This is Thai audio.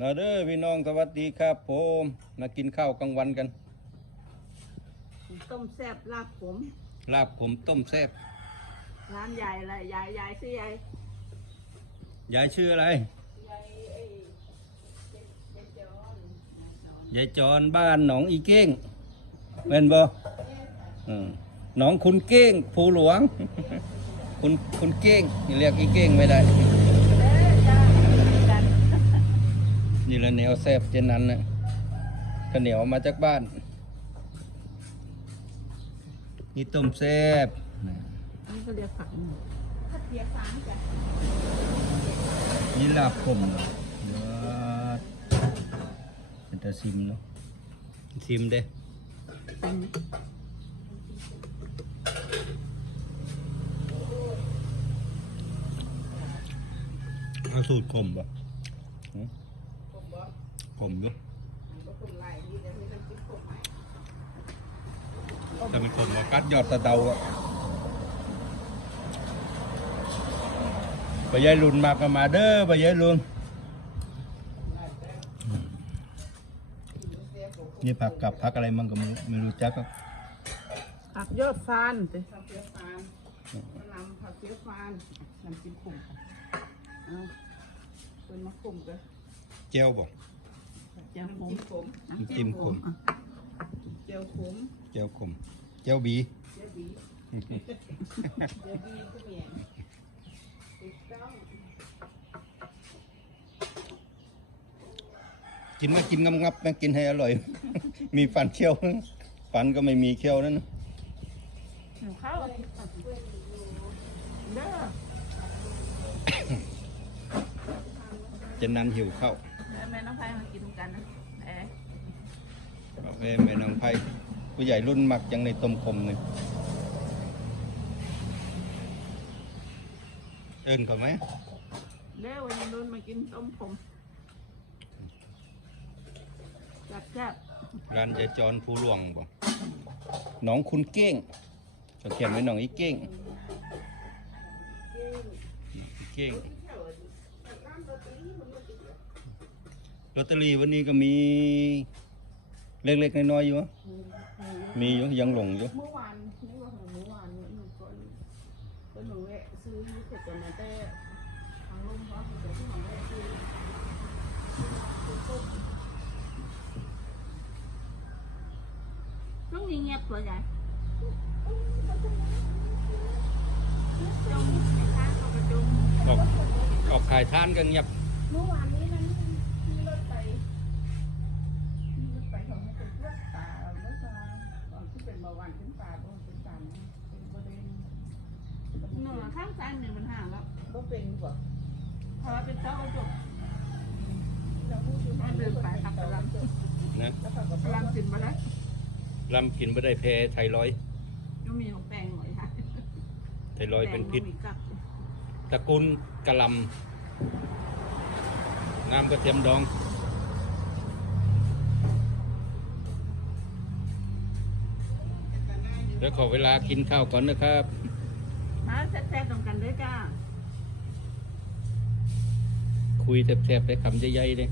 นาเด้อพี่น้องสวัสดีครับผมมากินข้าวกลางวันกัน ต้มแซ่บลาบผมลาบผมต้มแซ่บร้านใหญ่เลยยายยายชื่อยายยายชื่ออะไรยายไอ้ยายจอนยายจอนยายจรบ้านหนองอีเก้งเป็นบ่อืมหนองคุณเก้งภูหลวง คุณคุณเก้งนี่เรียกอีเก้งไม่ได้ เด้อจ้ากัน นี่แหละแนวแซ่บเจนนั้นนะข้าวเหนียวมาจากบ้าน นี่ต้มแซ่บนะนี่ก็เรียกผักผักเพียฟางจ้ะนี่ลาบผมเนาะเดี๋ยวเป็นตาซิมเนาะซิมเด้อืมเอาสูตรขมป่ะ หืมขมอยู่แต่มันขมกว่ากัดยอดตะเดาอะไปยายรุนมาก็มาเด้อไปยายรุนนี่ผักกับผักอะไรมันก็ไม่รู้ไม่รู้จักครับผักยอดฟานสิผักเพียฟานนำผักเพียฟานน้ำจิ้มขมเอาเป็นมะขมกัน เจียวบอกเจียวขมขมน้ำจิ้มขมเจียวขมเจียวขมเจียวบีเจียวบีเจียวบีก็เหมียนถูกต้องกินมากินงับงับๆมากินให้อร่อย มีฟันเคี้ยวฟันก็ไม่มีเคี้ยวนั่นนะหิวข้าวเด้อเจนนั้นหิวข้าวแม่แม่น้องไพมากินกันนะแอกาแฟแม่นางไผ่ผู้ใหญ่รุ่นมักยังในต้มคมเลยเอินเขาไหมเด้อวันนี้รุ่นมากินต้มผมจับจับร้านเจจรภูหลวงบอกน้องคุณเก้งเขาเขียนไว้น้องอีเก้งอีเก้ง ลอตเตอรี่วันนี้ก็มี เล็กๆน้อยๆอยู่วะมีอยู่ยังหลงอยู่ เมื่อวานนี่ว่าของเมื่อวานเนี่ยหนูก็ก็หนูแวะซื้อเสร็จกันมาแต่ทางลุงเขาเดี๋ยวที่หนูแวะซื้อช่วงนี้เงียบตัวใหญ่จงในค้างเขากระจุงออกออกขายท่านก็เงียบ เมื่อวานนี้มันมีรถไปมีรถไปของให้เป็นเลือดตาเลือดตาตอนที่เป็นเบาหวานขึ้นตาบ่เป็นตานะเป็นบริเวณหนู ข้างซ้ายหนึ่งมันห่างแล้วก็เป็นดีกว่าเพราะว่าเป็นเจ้ากระจกมันเดินไปขับไปลำนะลำกินมาแล้วลำกินไม่ได้แพ้ไทรอยด์ก็มีของแปลงหน่อยค่ะไทรอยด์เป็นพิษแปลงมีกับตระกูลกะหลำน้ำกระเทียมดองแล้วขอเวลากินข้าวก่อนนะครับมา แซ่บๆตรงกันด้วยจ้า คุยแทบๆได้คำใหญ่ๆเลย